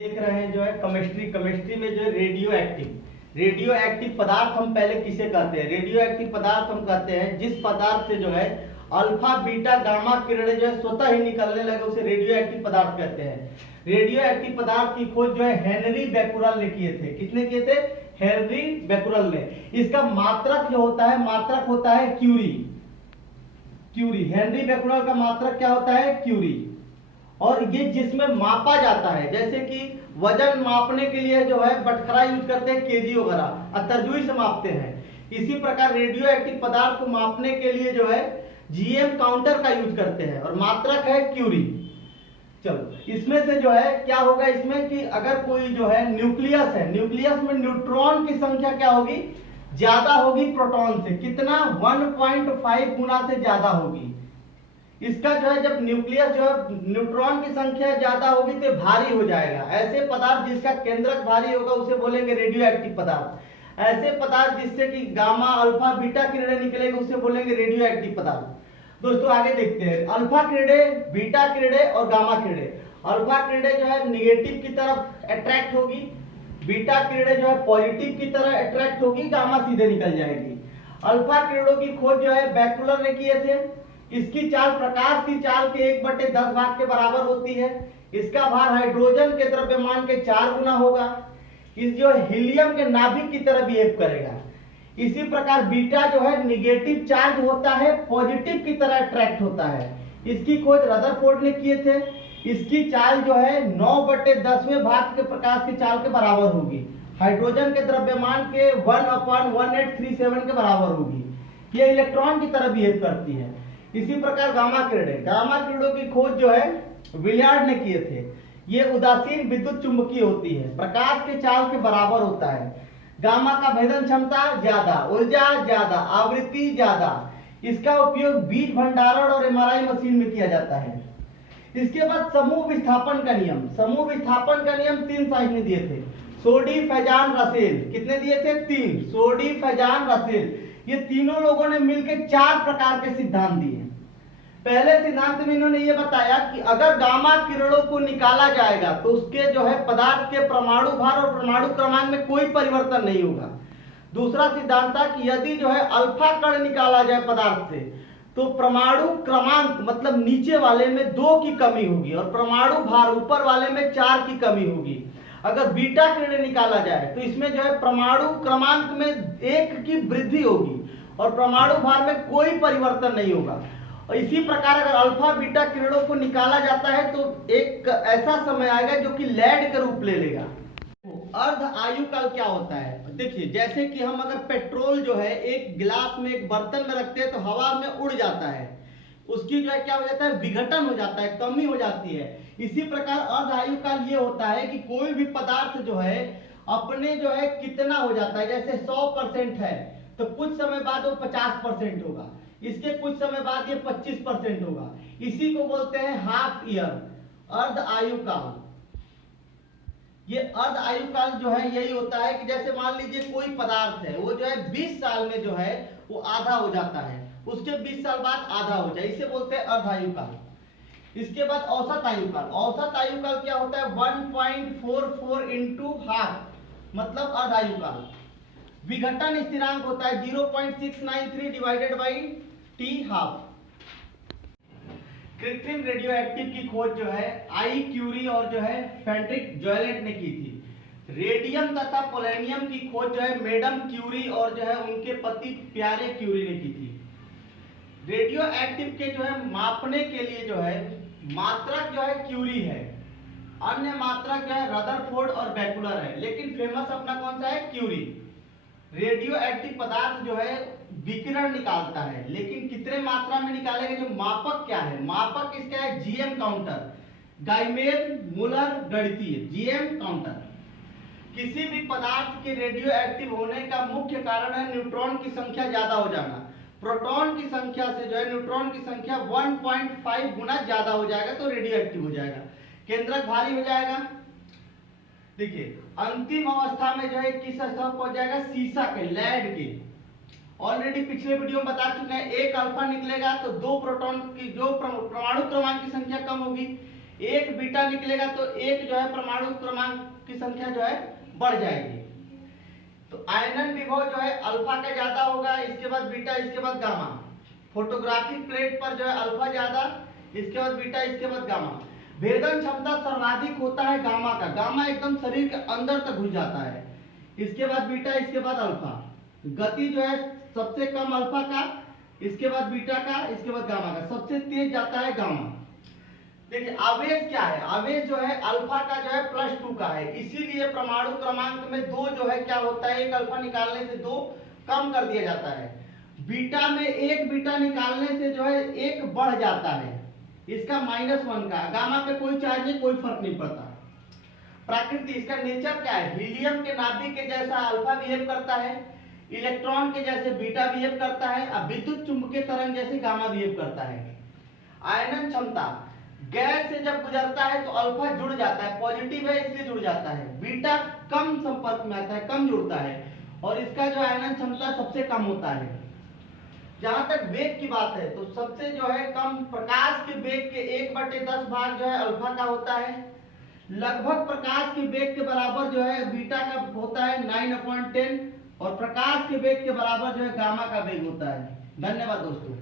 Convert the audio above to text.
देख रहे हैं जो है केमिस्ट्री में जो है रेडियो एक्टिव पदार्थ हम पहले किसे कहते हैं। रेडियो एक्टिव पदार्थ हम कहते हैं जिस पदार्थ से जो है अल्फा बीटा गामा किरणें जो है स्वतः ही निकलने लगे उसे रेडियो एक्टिव पदार्थ कहते हैं। रेडियो एक्टिव पदार्थ की खोज जो है हेनरी बैकुरल ने किए थे। किसने किए थे? हेनरी बैकुरल ने। इसका मात्रक जो होता है, मात्रक होता है क्यूरी। हेनरी बैकुरल का मात्रक क्या होता है? क्यूरी। और ये जिसमें मापा जाता है, जैसे कि वजन मापने के लिए जो है बटखरा यूज करते हैं, केजी वगैरह, और तरजुई से मापते हैं। इसी प्रकार रेडियो एक्टिव पदार्थ को मापने के लिए जो है जीएम काउंटर का यूज करते हैं और मात्रक है क्यूरी। चलो इसमें से जो है क्या होगा इसमें कि अगर कोई जो है न्यूक्लियस है, न्यूक्लियस में न्यूट्रॉन की संख्या क्या होगी? ज्यादा होगी प्रोटॉन से। कितना? 1.5 गुना से ज्यादा होगी। इसका जो है जब न्यूक्लियस जो है न्यूट्रॉन की संख्या ज्यादा होगी तो भारी हो जाएगा। ऐसे पदार्थ जिसका केंद्रक भारी होगा उसे बोलेंगे रेडियो एक्टिव पदार्थ। ऐसे पदार्थ जिससे कि गामा अल्फा बीटा किरणें निकलेगी उसे बोलेंगे रेडियो एक्टिव पदार्थ। दोस्तों आगे देखते हैं अल्फा किरणें, बीटा किरणें और गामा किरणें। अल्फा किरणें जो है निगेटिव की तरफ अट्रैक्ट होगी, बीटा किरणें जो है पॉजिटिव की तरह अट्रैक्ट होगी, गामा सीधे निकल जाएगी। अल्फा किरणों की खोज जो है बैकुलर ने किए थे। इसकी चाल प्रकाश की चाल के 1/10 भाग के बराबर होती है। इसका भार हाइड्रोजन के द्रव्यमान के 4 गुना होगा। इस जो हीलियम के नाभिक की तरह बिहेव करेगा। इसी प्रकार बीटा जो है निगेटिव चार्ज होता है, पॉजिटिव की तरह अट्रैक्ट होता है। इसकी खोज रदरफोर्ड ने किए थे। इसकी चाल जो है 9/10वें भाग के प्रकाश की चाल के बराबर होगी। हाइड्रोजन के द्रव्यमान के 1/1837 के बराबर होगी। यह इलेक्ट्रॉन की तरह बिहेव करती है। इसी प्रकार गामा किरणों की खोज जो है विलियर्ड ने किए थे। ये उदासीन विद्युत चुंबकीय होती है, प्रकाश के चाल के बराबर होता है। गामा का भेदन क्षमता ज्यादा, ऊर्जा ज्यादा, आवृत्ति ज्यादा। इसका उपयोग बीज भंडारण और एमआरआई मशीन में किया जाता है। इसके बाद समूह विस्थापन का नियम। समूह विस्थापन का नियम 3 साइज ने दिए थे। सोडी, फैजान, रसेल। कितने दिए थे? 3। सोडी, फैजान, रसेल। ये तीनों लोगों ने मिलकर 4 प्रकार के सिद्धांत दिए। पहले सिद्धांत में इन्होंने ये बताया कि अगर गामा किरणों को निकाला जाएगा तो उसके जो है पदार्थ के परमाणु भार और परमाणु क्रमांक में कोई परिवर्तन नहीं होगा। दूसरा सिद्धांत था कि यदि जो है अल्फा कण निकाला जाए पदार्थ से तो परमाणु क्रमांक मतलब नीचे वाले में 2 की कमी होगी और परमाणु भार ऊपर वाले में 4 की कमी होगी। अगर बीटा किरणें निकाला जाए तो इसमें जो है परमाणु क्रमांक में 1 की वृद्धि होगी और परमाणु भार में कोई परिवर्तन नहीं होगा। और इसी प्रकार अगर अल्फा बीटा किरणों को निकाला जाता है तो एक ऐसा समय आएगा जो कि लेड का रूप ले लेगा। अर्ध आयु काल क्या होता है? देखिए जैसे कि हम अगर पेट्रोल जो है एक गिलास में, एक बर्तन में रखते हैं तो हवा में उड़ जाता है, उसकी जो है क्या हो जाता है? विघटन हो जाता है, कमी हो जाती है। इसी प्रकार अर्ध आयु काल ये होता है कि कोई भी पदार्थ जो है अपने जो है कितना हो जाता है, जैसे 100% है तो कुछ समय बाद वो 50% होगा, इसके कुछ समय बाद ये 25% होगा। इसी को बोलते हैं हाफ ईयर, अर्ध आयु काल। ये अर्ध आयु काल जो है यही होता है कि जैसे मान लीजिए कोई पदार्थ है वो जो है 20 साल में जो है वो आधा हो जाता है, उसके 20 साल बाद आधा हो जाए, इसे बोलते हैं अर्ध आयु काल। इसके बाद औसत आयु काल। औसत आयु काल क्या होता है? 1.44 इंटू हाफ मतलब अर्ध आयु काल। विघटन स्थिरांक होता है 0.693 डिवाइडेड बाई टी हाफ। कृत्रिम रेडियो एक्टिव की खोज जो है आई क्यूरी और जो है फ्रेडरिक जोयलेट ने की थी। रेडियम तथा पोलेनियम की खोज जो है मैडम क्यूरी और जो है उनके पति प्यारे क्यूरी ने की थी। रेडियो एक्टिव के जो है मापने के लिए जो है मात्रक जो है क्यूरी है, अन्य मात्रक जो है रदरफोर्ड और बैकुलर है, लेकिन फेमस अपना कौन सा है? क्यूरी। रेडियो एक्टिव पदार्थ जो है विकिरण निकालता है, लेकिन कितने मात्रा में निकालेगा? जो मापक क्या है? मापक इसका है जीएम काउंटर, गाइमेर मुलर गणितीय जीएम काउंटर। किसी भी पदार्थ के रेडियो एक्टिव होने का मुख्य कारण है न्यूट्रॉन की संख्या ज्यादा हो जाना। प्रोटॉन की संख्या से जो है न्यूट्रॉन की संख्या 1.5 गुना ज्यादा हो जाएगा तो रेडियो एक्टिव हो जाएगा, केंद्रक भारी हो जाएगा। देखिए अंतिम अवस्था में जो है किस अवस्था में पहुंच जाएगा? सीसा के, लेड के। ऑलरेडी पिछले वीडियो में बता चुके हैं, एक अल्फा निकलेगा तो 2 प्रोटॉन की जो परमाणु क्रमांक की संख्या कम होगी, एक बीटा निकलेगा तो एक जो है परमाणु क्रमांक की संख्या जो है बढ़ जाएगी। तो आयनन विभव जो है अल्फा का ज्यादा होगा, इसके बाद बीटा, इसके बाद गामा। फोटोग्राफिक प्लेट पर जो है अल्फा ज्यादा, इसके बाद बीटा, इसके बाद गामा। भेदन क्षमता सर्वाधिक होता है गामा का, गामा एकदम शरीर के अंदर तक घुस जाता है, इसके बाद बीटा, इसके बाद अल्फा। गति जो है सबसे कम अल्फा का, इसके बाद बीटा का, इसके बाद गामा का, सबसे तेज जाता है गामा। देखिए आवेश क्या है, आवेश जो है अल्फा का जो है +2 का है, इसीलिए परमाणु क्रमांक में 2 जो है क्या होता है, एक अल्फा निकालने से 2 कम कर दिया जाता है। बीटा में एक बीटा निकालने से जो है एक बढ़ जाता है, इसका -1 का। गामा पे कोई चार्ज नहीं, कोई फर्क नहीं पड़ता। प्रकृति, इसका नेचर क्या है, हीलियम के नाभिक के जैसा अल्फा बिहेव करता है, इलेक्ट्रॉन के जैसे बीटा बिहेव करता है, और विद्युत चुंबकीय तरंग जैसे गामा बिहेव करता है। आयनन क्षमता, गैस से जब गुजरता है तो अल्फा जुड़ जाता है, पॉजिटिव है इसलिए जुड़ जाता है। बीटा कम संपर्क में आता है, कम जुड़ता है, और इसका जो आयनन क्षमता सबसे कम होता है। जहां तक वेग की बात है तो सबसे जो है कम प्रकाश के वेग के 1/10 भाग जो है अल्फा का होता है। लगभग प्रकाश के वेग के बराबर जो है बीटा का होता है 9/10, और प्रकाश के वेग के बराबर जो है गामा का वेग होता है। धन्यवाद दोस्तों।